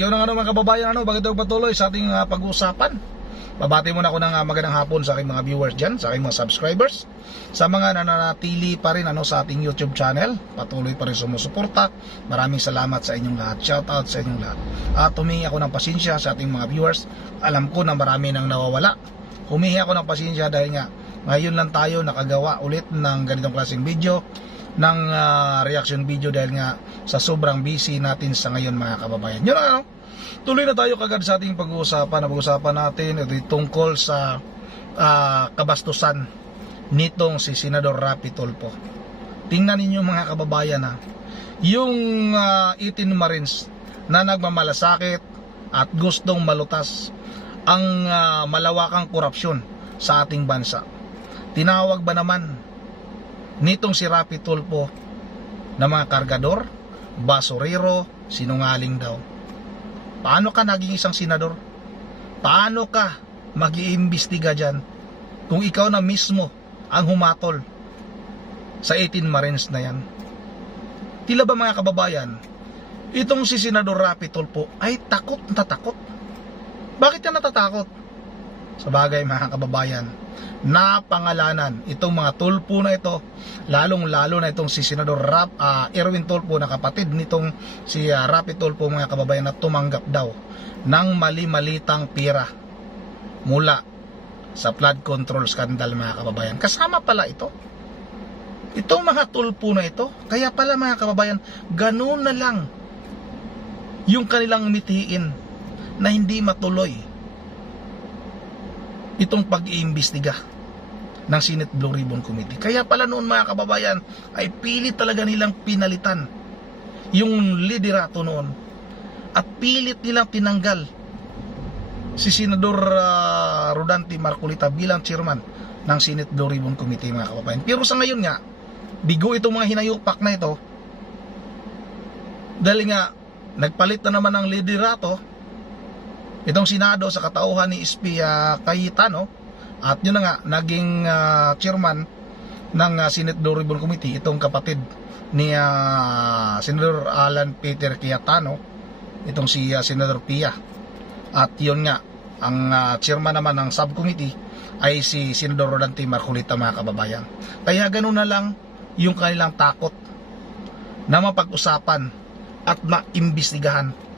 yun ang mga kababayan, bago tayo patuloy sa ating pag-uusapan. Babati muna ako ng magandang hapon sa aking mga viewers dyan, sa aking mga subscribers, sa mga nananatili pa rin sa ating YouTube channel, patuloy pa rin sumusuporta. Maraming salamat sa inyong lahat, shoutout sa inyong lahat. At humingi ako ng pasensya sa ating mga viewers. Alam ko na marami nang nawawala. Humingi ako ng pasensya dahil nga ngayon lang tayo nakagawa ulit ng ganitong klaseng video, ng reaction video, dahil nga sa sobrang busy natin sa ngayon mga kababayan. Yun ang tuloy na tayo kagad sa ating pag-uusapan. Pag-uusapan natin tungkol sa kabastusan nitong si Senador Rapi Tulfo. Tingnan ninyo mga kababayan, yung 18 Marines na nagmamalasakit at gustong malutas ang malawakang korupsyon sa ating bansa. Tinawag ba naman nitong si Rapi Tulfo na mga kargador, basurero, sinungaling daw? Paano ka naging isang senador? Paano ka mag-iimbestiga dyan kung ikaw na mismo ang humatol sa 18 Marines na yan? Tila ba mga kababayan, itong si Senador Rapi Tulfo ay takot na takot? Bakit ka natatakot? Sa bagay mga kababayan, napangalanan itong mga Tulfo na ito, lalong-lalo na itong si Senador Erwin Tulfo na kapatid nitong si Rapi Tulfo mga kababayan, na tumanggap daw ng mali-malitang pira mula sa flood control scandal mga kababayan. Kasama pala itong mga Tulfo na ito. Kaya pala mga kababayan, ganun na lang yung kanilang mitiin na hindi matuloy itong pag-iimbestiga ng Senate Blue Ribbon Committee. Kaya pala noon mga kababayan ay pilit talaga nilang pinalitan yung liderato noon at pilit nilang tinanggal si Senador Rodante Marcolita bilang chairman ng Senate Blue Ribbon Committee mga kababayan. Pero sa ngayon nga, bigo itong mga hinayupak na ito dahil nga nagpalit na naman ng liderato itong Senado sa katauhan ni SP Cayetano, at yun na nga naging chairman ng Senate Blue Ribbon Committee itong kapatid ni Senador Alan Peter Cayetano, itong si Senador Pia. At yun nga ang chairman naman ng subcommittee ay si Senador Rodante Marcolita mga kababayan. Kaya ganun na lang yung kanilang takot na mapag-usapan at maimbestigahan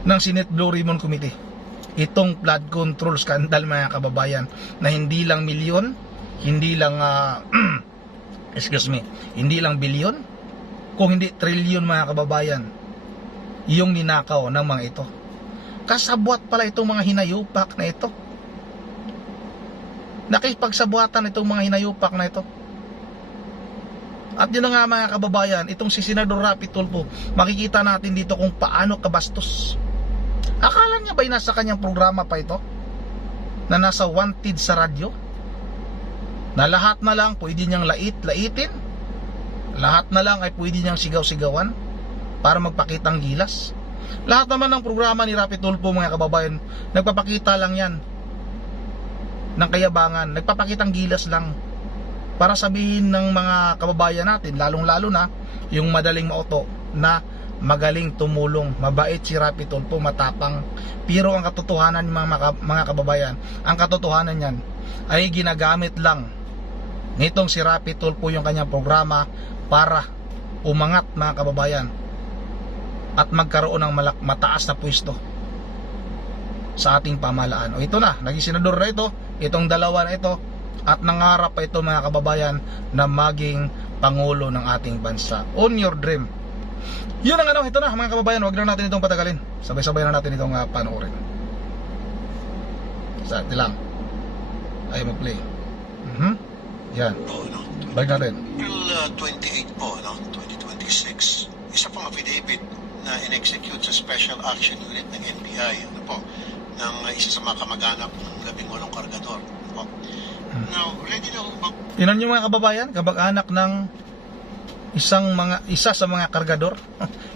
ng Senate Blue Ribbon Committee itong flood control scandal mga kababayan, na hindi lang milyon, hindi lang hindi lang bilyon, kung hindi trilyon mga kababayan yung ninakaw ng mga ito. Kasabwat pala itong mga hinayupak na ito, nakipagsabuatan itong mga hinayupak na ito. At yun na nga mga kababayan, itong si Senador Rapi Tulfo, makikita natin dito kung paano kabastos. Akala niya ba'y nasa kanyang programa pa ito? Na nasa wanted sa radyo? Na lahat na lang pwede niyang laitin? Lahat na lang ay pwede niyang sigaw-sigawan para magpakitang gilas? Lahat naman ng programa ni Rapi Tulfo mga kababayan, nagpapakita lang yan ng kayabangan, nagpapakitang gilas lang para sabihin ng mga kababayan natin, lalong-lalo na yung madaling mauto, na magaling tumulong, mabait si Rapi Tulfo, matapang. Pero ang katotohanan mga kababayan, ang katotohanan niyan ay ginagamit lang nitong si Rapi Tulfo yung kanyang programa para umangat mga kababayan at magkaroon ng mataas na pwesto sa ating pamahalaan. O ito na, naging senador na itong dalawa na ito, at nangarap pa ito mga kababayan na maging pangulo ng ating bansa. On your dream. Yun ang ito na mga kababayan, wag na natin itong patagalin. Sabay-sabay na natin itong panoorin. Sa atin lang ay mag-play. Yan. Balik natin. April 28 po, 2026, isa pong affidavit na in-execute sa Special Action Unit ng NBI ng isa sa mga kamag-anak ng 18 kargador. Now, ready na ba? Tinan nyo mga kababayan, kamag-anak ng isa sa mga kargador.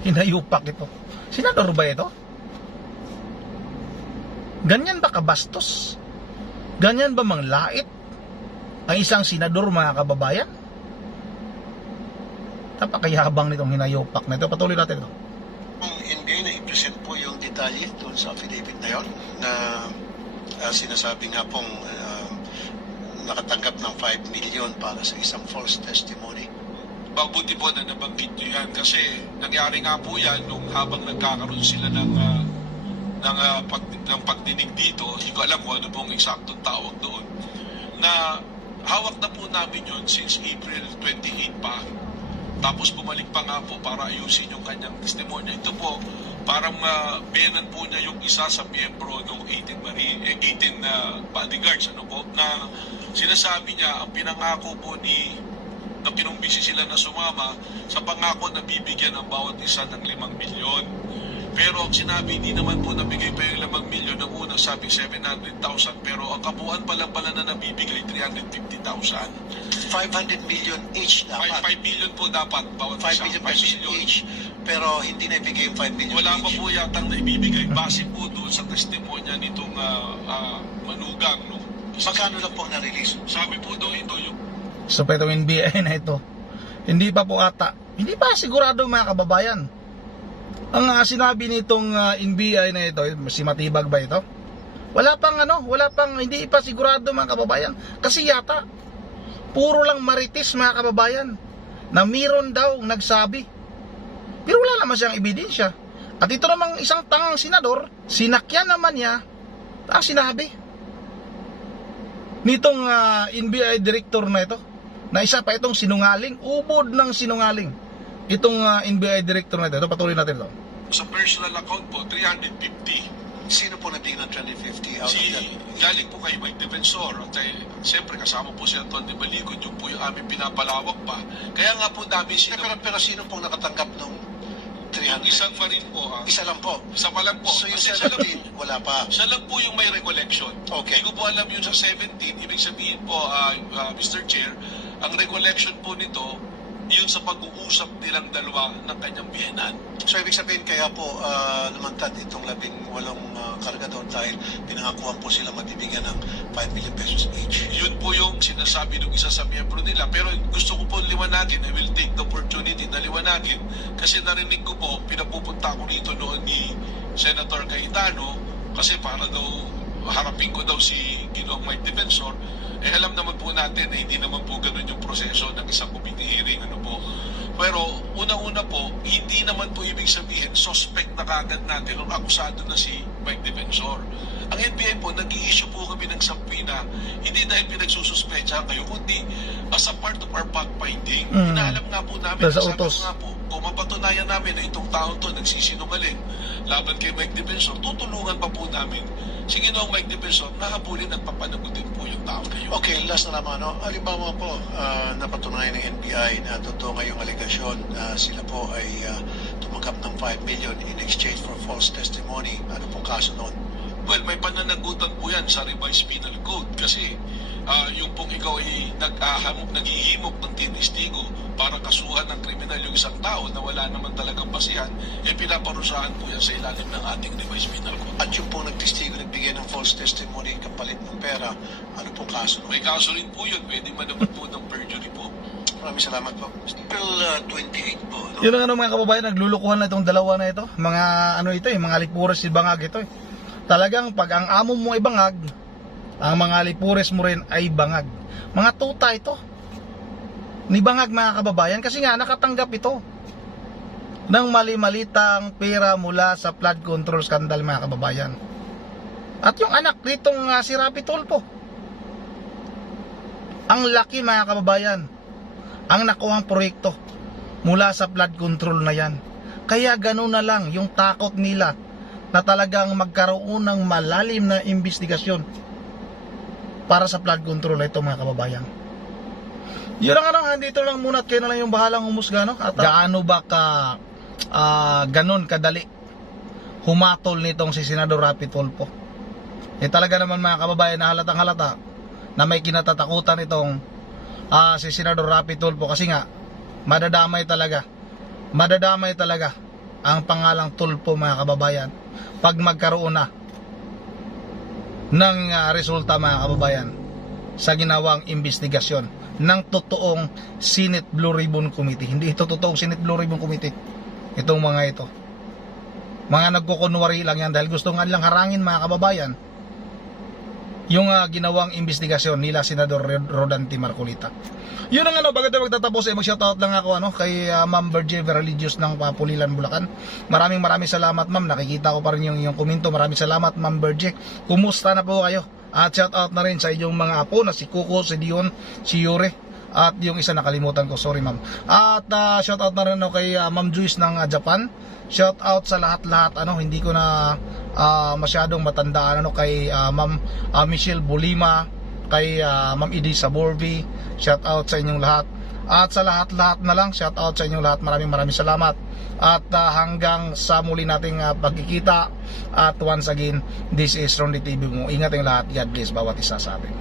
Hinayupak ito. Senador ba ito? Ganyan ba kabastos? Ganyan ba manglait ang isang senador mga kababayan? Napakayabang nitong hinayupak na ito. Patuloy natin ito. Ang NBI na i-present po yung detalye doon sa affidavit na yon na sinasabi nga pong nakatanggap ng 5 million para sa isang false testimony. Mabuti po na nabanggit nyo yan kasi nangyari nga po yan nung habang nagkakaroon sila ng pagdinig dito, hindi ko alam kung ano pong eksaktong tawag doon, na hawak na po namin yun since April 28 pa. Tapos bumalik pa nga po para ayusin yung kanyang testimonya. Ito po, parang benan po niya yung isa sa miyembro ng 18 bodyguards, ano po, na sinasabi niya, ang pinangako po na pinumbisi sila na sumama, sa pangako na bibigyan ng bawat isa ng 5 milyon. Pero ang sinabi, hindi naman po nabigay pa yung 5 milyon. Ang unang sabi 700,000, pero ang kabuuan pala na nabibigay 350,000. 500 million each dapat. 5 million po dapat bawat 5 isa. million pesos each. Pero hindi na ibigay yung 5 million Wala pa each. po yatang naibibigay. Base po doon sa testimonya nitong manugang. No? Magkano lang po na-release? Sabi po doon ito yung So pa itong NBI na ito, hindi pa po ata, hindi pa sigurado mga kababayan. Ang sinabi nitong NBI na ito, si Matibag ba ito? Wala pang hindi pa sigurado mga kababayan. Kasi yata, puro lang marites mga kababayan, na meron daw nagsabi. Pero wala naman siyang ebidensya. At ito namang isang tangang senador, sinakyan naman niya ang sinabi nitong NBI director na ito, na isa pa itong sinungaling, ubod ng sinungaling. Itong NBI director na ito, patuloy natin ito. sa personal account po, 350. Sino po nagbigay ng 350 out of Si, that? galing po kay Mike Defensor. At siyempre kasama po si Anton de Baligod, yung po yung aming pinapalawak pa. Kaya nga po namin Pero sino pong nakatanggap ng yung 300? isang pa rin po. Isa lang po. Isa pa lang po. So yung Kasi siya lang, 17, wala pa. siya lang po yung may recollection. Okay. Hindi ko po alam yun sa 17. Ibig sabihin po, Mr. Chair, ang recollection po nito, yun sa pag-uusap nilang dalawa ng kanyang biyenan. So ibig sabihin kaya po lumantad itong 18 kargador dahil pinangakuhan po sila magbibigyan ng 5 million pesos each. Yun po yung sinasabi ng isa sa miyembro nila. Pero gusto ko po liwanagin, I will take the opportunity na liwanagin, kasi narinig ko po, pinapupunta ko rito noon ni Senator Cayetano, kasi para daw harapin ko daw si Ginoong Mike Defensor. Alam naman po natin hindi naman po ganun yung proseso ng isang committee hearing, ano po. Pero una-una po, hindi naman po ibig sabihin suspect na kagad natin o akusado na si Mike Defensor. Ang NBI po, nag-i-issue po kami ng subpoena, hindi dahil pinagsususpecha kayo, kundi as a part of our fact-finding. Inaalam nga po namin, Sa sabi utos. ko nga po, kung mapatunayan namin na itong tao to nagsisinungaling laban kay Mike Defensor, tutulungan pa po namin si Ginoong Mike Defensor na habulin at papanagutin po yung tao na yun. Okay, last na naman. Halimbawa po, napatunayan ng NBI na totoo ngayong aligasyon na sila po ay tumanggap ng 5 million in exchange for false testimony. Ano pong kaso noon? Well, may pananagutan po yan sa revised penal code kasi yung pong ikaw ay naghihimok ng tinestigo para kasuhan ng kriminal yung isang tao na wala naman talagang basihan, pinaparusahan po yan sa ilalim ng ating revised penal code. At yung pong nagtestigo, nagbigay ng false testimony kapalit ng pera, ano pong kaso noon? May kaso rin po yun, pwede managot po ng perjury po. Maraming salamat po. April 28 po. No? Yun ang mga kababayan, naglulukuhan na itong dalawa na ito. Mga mga lipures si bangag ito. Talagang pag ang amo mo ay bangag, ang mga lipures mo rin ay bangag. Mga tuta ito ni bangag mga kababayan, kasi nga nakatanggap ito ng mali-malitang pera mula sa flood control scandal mga kababayan. At yung anak nitong si Rapi Tulfo, ang laki mga kababayan, ang nakuhang proyekto mula sa flood control na yan. Kaya gano'n na lang yung takot nila na talagang magkaroon ng malalim na investigasyon para sa flood control na ito mga kababayan. Yun ang dito lang muna at kayo na lang yung bahalang humusga, no? At gaano ba ganon kadali humatol nitong si Senador Rapi Tulfo. Talaga naman mga kababayan na halatang halata na may kinatatakutan itong si Senador Rapi Tulfo, kasi nga madadamay talaga ang pangalang Tulfo mga kababayan pag magkaroon na ng resulta mga kababayan sa ginawang investigasyon ng totoong Senate Blue Ribbon Committee. Hindi ito totoong Senate Blue Ribbon Committee, itong mga ito. Mga nagkukunwari lang yan dahil gusto nga nilang harangin mga kababayan yung ginawang investigasyon nila Senador Rodante Marcolita. Yun ang bago tayo magtatapos mag-shoutout lang ako kay Ma'am Virgie Veraligios ng Pulilan, Bulacan. Maraming salamat ma'am, nakikita ko pa rin yung komento. Maraming salamat Ma'am Virgie. Kumusta na po kayo? At shoutout na rin sa inyong mga apo na si Kuko, si Dion, si Yure, at yung isa nakalimutan ko, sorry ma'am. At shoutout na rin ako kay Ma'am Joyce ng Japan. Shoutout sa lahat-lahat, hindi ko na masyadong matandaan kay Ma'am Michelle Bolima, kay Ma'am Edisa Borby. Shoutout sa inyong lahat. At sa lahat-lahat na lang, shoutout sa inyong lahat. Maraming salamat. At hanggang sa muli nating pagkikita. At once again, this is Rondy TV mo. Ingat ang lahat. God bless bawat isa sa atin.